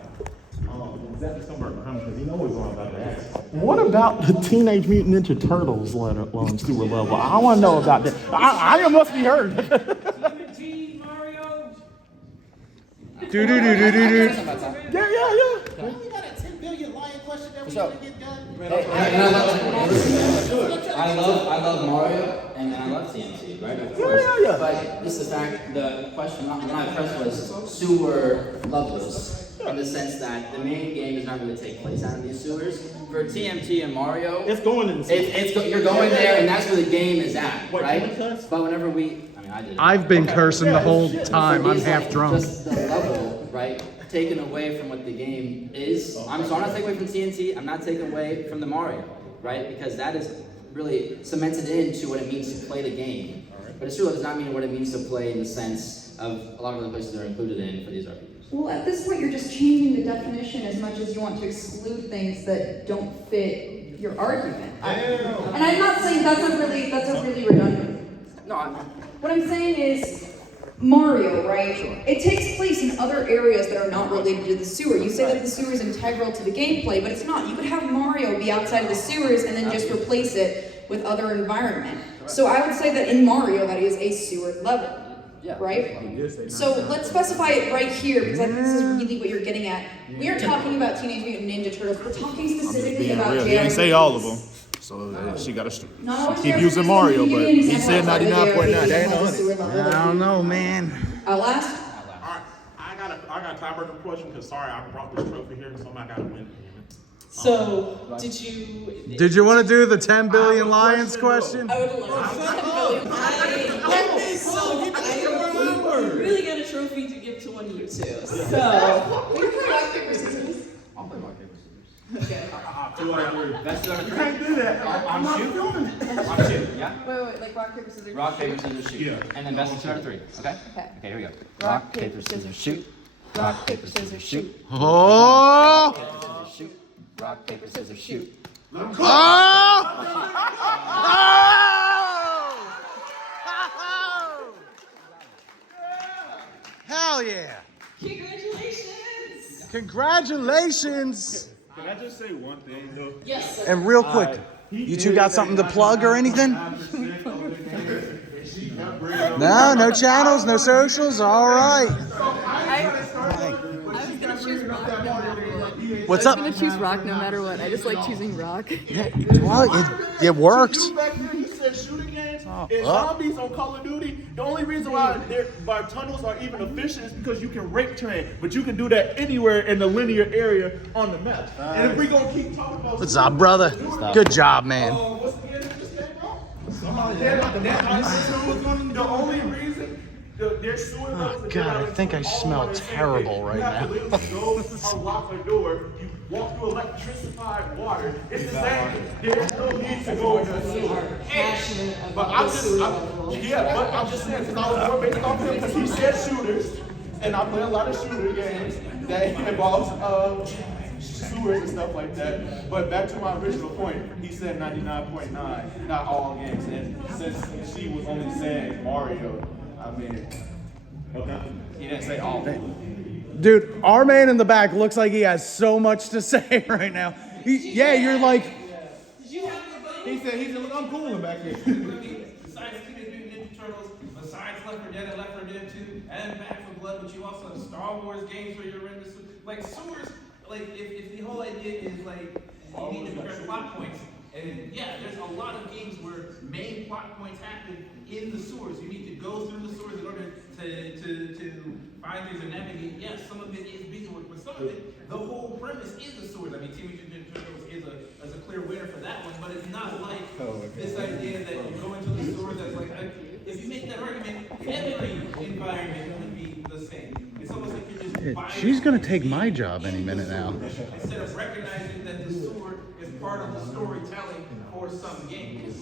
Exactly somewhere behind because you know what's going about to ask. What about the Teenage Mutant Ninja Turtles sewer level? I want to know about that. I must be heard. Do. Yeah. We got a 10 billion lion question that we So- want to get done. I love Mario and I love TNT, right? Of course. Yeah. But this is the fact, the question when I pressed was sewer levels. In the sense that the main game does not really take place out of these sewers. For TMT and Mario, It's going in the sewer. you're going there and that's where the game is at, right? But whenever I did. I've been cursing the whole For time. I'm these, half like, drunk. Just the level, right? Taken away from what the game is. So I'm not taking away from TNT. I'm not taking away from the Mario, right? Because that is really cemented into what it means to play the game. But it's true, it does not mean what it means to play in the sense of a lot of the places that are included in for these RPGs. Well, at this point, you're just changing the definition as much as you want to exclude things that don't fit your argument. And I'm not saying that's a really redundant. No, What I'm saying is, Mario, right? It takes place in other areas that are not related to the sewer. You say that the sewer is integral to the gameplay, but it's not. You could have Mario be outside of the sewers and then just replace it with other environment. So I would say that in Mario, that is a sewer level. Right? So let's specify it right here, because I think this is really what you're getting at. We are talking about Teenage Mutant Ninja Turtles. We're talking specifically about He didn't say all of them. So she got to keep using Mario, but he said 99.9. That ain't 100. I don't know, man. I'll last. All right, I got a tiebreaker question because sorry I brought this trophy here, so I got to win. So, Did you want to do the 10 billion lions question? I would love to. I really got a trophy to give to one of you two. So, we can play rock, paper, scissors. I'll play rock, paper, scissors. Okay. Best two out of three. Can't do that. On shoot, yeah? Wait, like rock, paper, scissors. Rock, paper, scissors, shoot. Yeah. And then best of 2 out of 3, okay? Okay. Okay, here we go. Rock, paper, scissors, shoot. Rock, paper, scissors, shoot. Oh! Rock, paper, scissors, shoot. Rock, paper, scissors, shoot. Hell yeah! Congratulations! Congratulations! Can I just say one thing though? Yes, sir. And real quick, you two got something to plug or anything? No channels, no socials. All right. I was gonna choose rock no matter what. What's I up? was gonna choose rock no matter what. I just like choosing rock. Well, it worked. You back here, you said shooting games and zombies on Call of Duty. The only reason why tunnels are even efficient is because you can rape train, but you can do that anywhere in the linear area on the map. And if we gonna keep talking about What's up, brother? Good job, man. what's the end of this game, bro? The only reason their sewer levels Oh God, I think I smell terrible right now. You go unlock a door, you walk through electrified water. It's the same. There's no need to go to the sewer. But I'm just saying, because I was more based off him, because he said shooters, and I play a lot of shooter games that involves sewers and stuff like that. But back to my original point, he said 99.9, not all games. And since she was only saying Mario, I mean, okay. He didn't say all. Dude, our man in the back looks like he has so much to say right now. You're like. He said, look, I'm cooling back here. Besides Teenage Mutant Ninja Turtles, besides Left 4 Dead and Left 4 Dead 2, and Back 4 Blood, but you also have Star Wars games where you're in the sewers. Like if the whole idea is like you need to press plot points, and yeah, there's a lot of games where main plot points happen in the sewers. You need to go through the sewers in order to find things and navigate. Yes, some of it is busy work, but some of it, the whole premise is the sewers. I mean, Teenage Mutant Ninja Turtles is a clear winner for that one, but it's not like this idea that you go into the sewers that's like, if you make that argument, every environment would be the same. It's almost like you're just buying. She's gonna take my job any minute now. Instead of recognizing that the sewer is part of the storytelling for some games.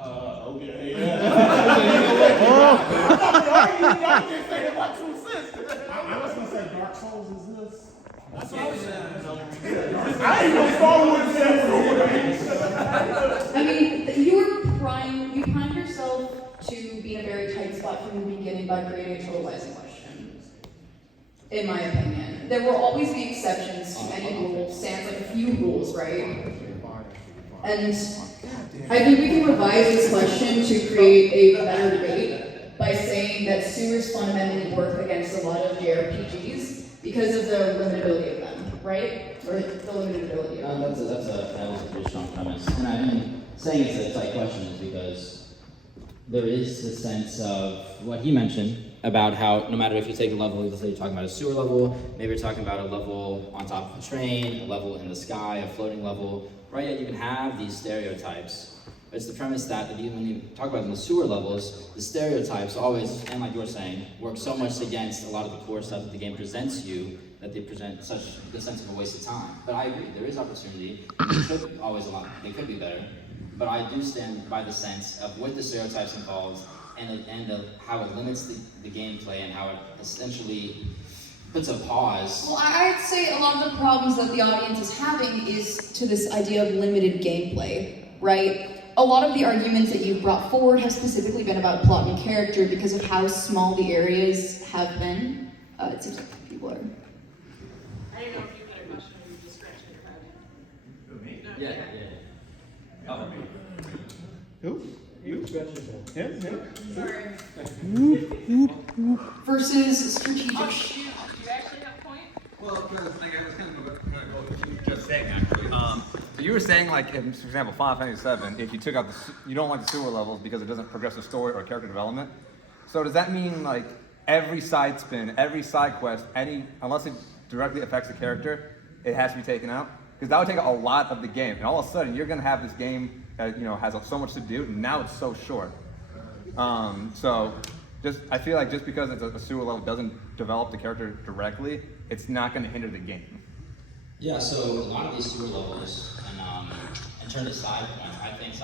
Okay. I was gonna say Dark Souls is this. That's what I was saying. I ain't no Star Wars. I mean, you primed yourself to be in a very tight spot from the beginning by creating a totalizing question. In my opinion. There will always be exceptions to any rule, sans like a few rules, right? And I think we can revise this question to create a better debate by saying that sewers fundamentally work against a lot of JRPGs because of the limitability of them, right? Or the limitability of them. That was a pretty strong premise. And I mean, saying it's a tight question is because there is the sense of what he mentioned about how no matter if you take a level, let's say you're talking about a sewer level, maybe you're talking about a level on top of a train, a level in the sky, a floating level, right? Yet you can have these stereotypes. It's the premise that when you talk about in the sewer levels, the stereotypes always, and like you were saying, work so much against a lot of the core stuff that the game presents you that they present such a sense of a waste of time. But I agree, there is opportunity. It could always they could be better. But I do stand by the sense of what the stereotypes involves and of how it limits the gameplay and how it essentially puts a pause. Well, I'd say a lot of the problems that the audience is having is to this idea of limited gameplay, right? A lot of the arguments that you've brought forward have specifically been about plot and character because of how small the areas have been. It seems like people are... I don't know if you had a question or you just scratched your head. Me? Yeah. Oh. Who? You? Him? Sorry. Versus strategic... Oh, shoot. Do you actually have a point? Well, I was kind of going to go with what you were just saying, actually. So you were saying, like, for example, Final Fantasy VII, if you took out you don't like the sewer levels because it doesn't progress the story or character development. So does that mean, like, every side spin, every side quest, unless it directly affects the character, it has to be taken out? Because that would take a lot of the game, and all of a sudden you're going to have this game that has so much to do, and now it's so short. So I feel like just because it's a sewer level doesn't develop the character directly, it's not going to hinder the game. Yeah, so a lot of these sewer levels, and in terms of side points, I think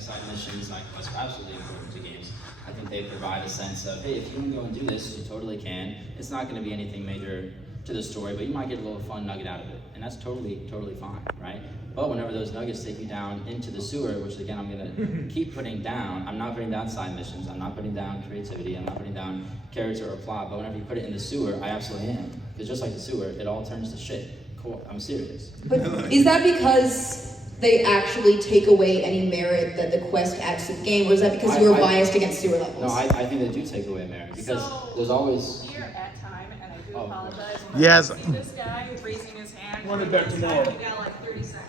side missions, side quests are absolutely important to games. I think they provide a sense of, hey, if you want to go and do this, you totally can. It's not going to be anything major to the story, but you might get a little fun nugget out of it, and that's totally fine, right? But whenever those nuggets take you down into the sewer, which again I'm gonna keep putting down, I'm not putting down side missions, I'm not putting down creativity, I'm not putting down character or plot, but whenever you put it in the sewer, I absolutely am. Because just like the sewer, it all turns to shit. Cool, I'm serious. But is that because they actually take away any merit that the quest adds to the game, or is that because you were biased against sewer levels? No, I think they do take away merit, because there's always... We are at time, and I do apologize. Yes. See this guy raising his hand. Run it back tomorrow. You got like 30 seconds.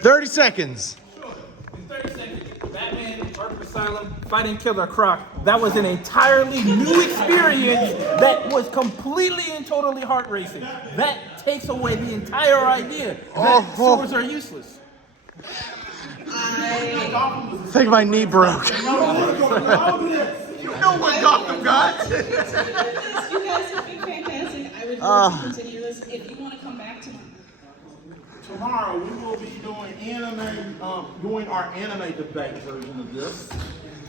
30 seconds. In 30 seconds, Batman Arkham Asylum fighting Killer Croc. That was an entirely new experience that was completely and totally heart racing. That takes away the entire idea that sewers are useless. I think my knee broke. You know what Gotham got. You guys have been fantastic. I would love to continue this if you want to come back tomorrow. Tomorrow we will be doing doing our anime debate version of this.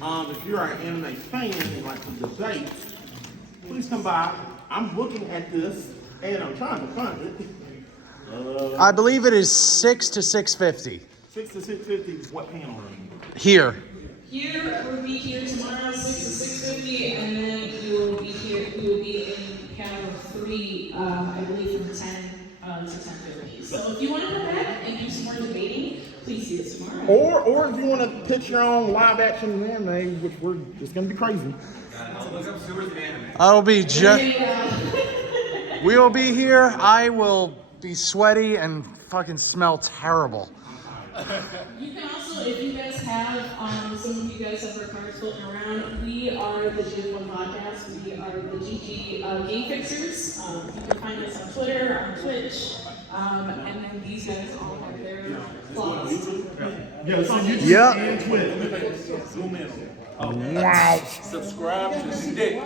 If you're an anime fan and like to debate, please come by. I'm looking at this and I'm trying to find it. I believe it is 6 to 6:50. 6 to 6:50. What panel are you? Here. Here, we'll be here tomorrow, 6 to 6:50, and then we will be here. We will be in panel 3, I believe, from 10 to 10:50. So if you want to come back and do some more debating, please see us tomorrow. Or if you want to pitch your own live action anime, which it's gonna be crazy. I'll be we'll be here. I will be sweaty and fucking smell terrible. You can also, if you guys have, some of you guys have our cards floating around, we are the GF1 Podcast. We are the GG Game Fixers. You can find us on Twitter, on Twitch, and then these guys all have their claws. Yeah, so you Yep. and Twitter. Zoom in. Wow. Subscribe to Stick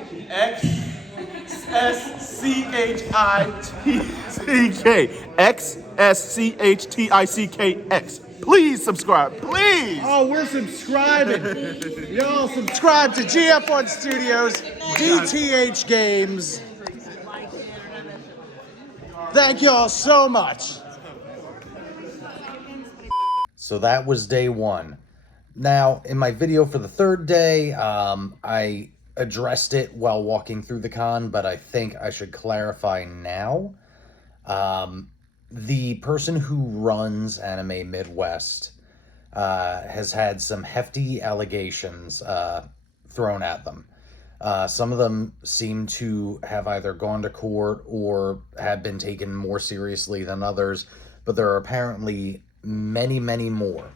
XSCHITCK. Please subscribe, please. Oh, we're subscribing. Y'all subscribe to GF1 Studios, DTH Games. Thank y'all so much. So that was day 1. Now, in my video for the 3rd day, I addressed it while walking through the con, but I think I should clarify now. The person who runs Anime Midwest has had some hefty allegations thrown at them. Some of them seem to have either gone to court or have been taken more seriously than others, but there are apparently many, many more.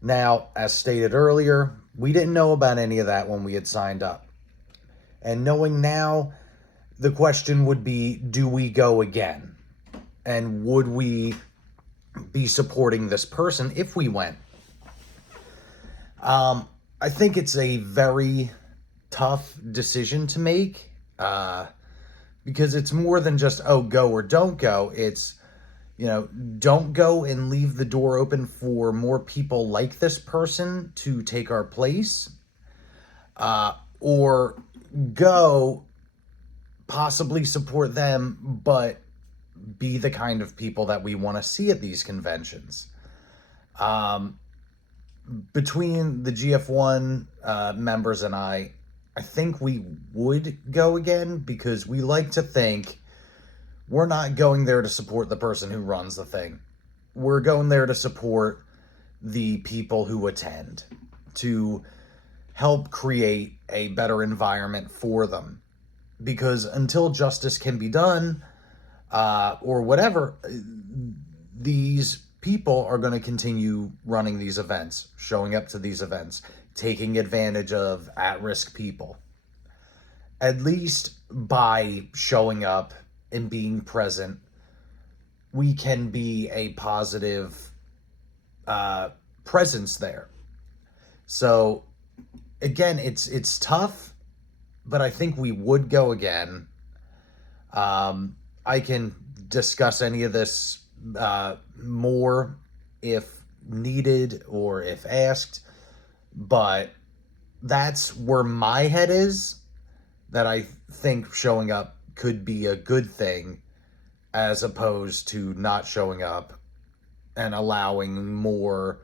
Now, as stated earlier, we didn't know about any of that when we had signed up. And knowing now, the question would be, do we go again? And would we be supporting this person if we went? I think it's a very tough decision to make because it's more than just, oh, go or don't go. It's, don't go and leave the door open for more people like this person to take our place, or go possibly support them, but be the kind of people that we want to see at these conventions. Between the GF1 members and I think we would go again because we like to think we're not going there to support the person who runs the thing. We're going there to support the people who attend, to help create a better environment for them. Because until justice can be done, or whatever, these people are going to continue running these events, showing up to these events, taking advantage of at-risk people. At least by showing up and being present, we can be a positive presence there. So, again, it's tough, but I think we would go again. I can discuss any of this more if needed or if asked, but that's where my head is, that I think showing up could be a good thing as opposed to not showing up and allowing more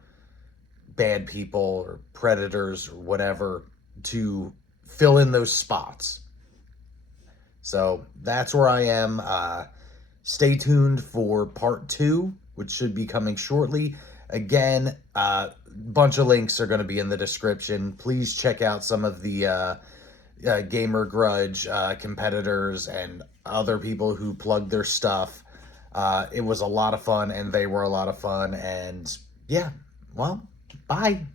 bad people or predators or whatever to fill in those spots. So that's where I am. Stay tuned for part 2, which should be coming shortly. Again, bunch of links are going to be in the description. Please check out some of the Gamer Grudge competitors and other people who plugged their stuff. It was a lot of fun, and they were a lot of fun. And yeah, well, bye.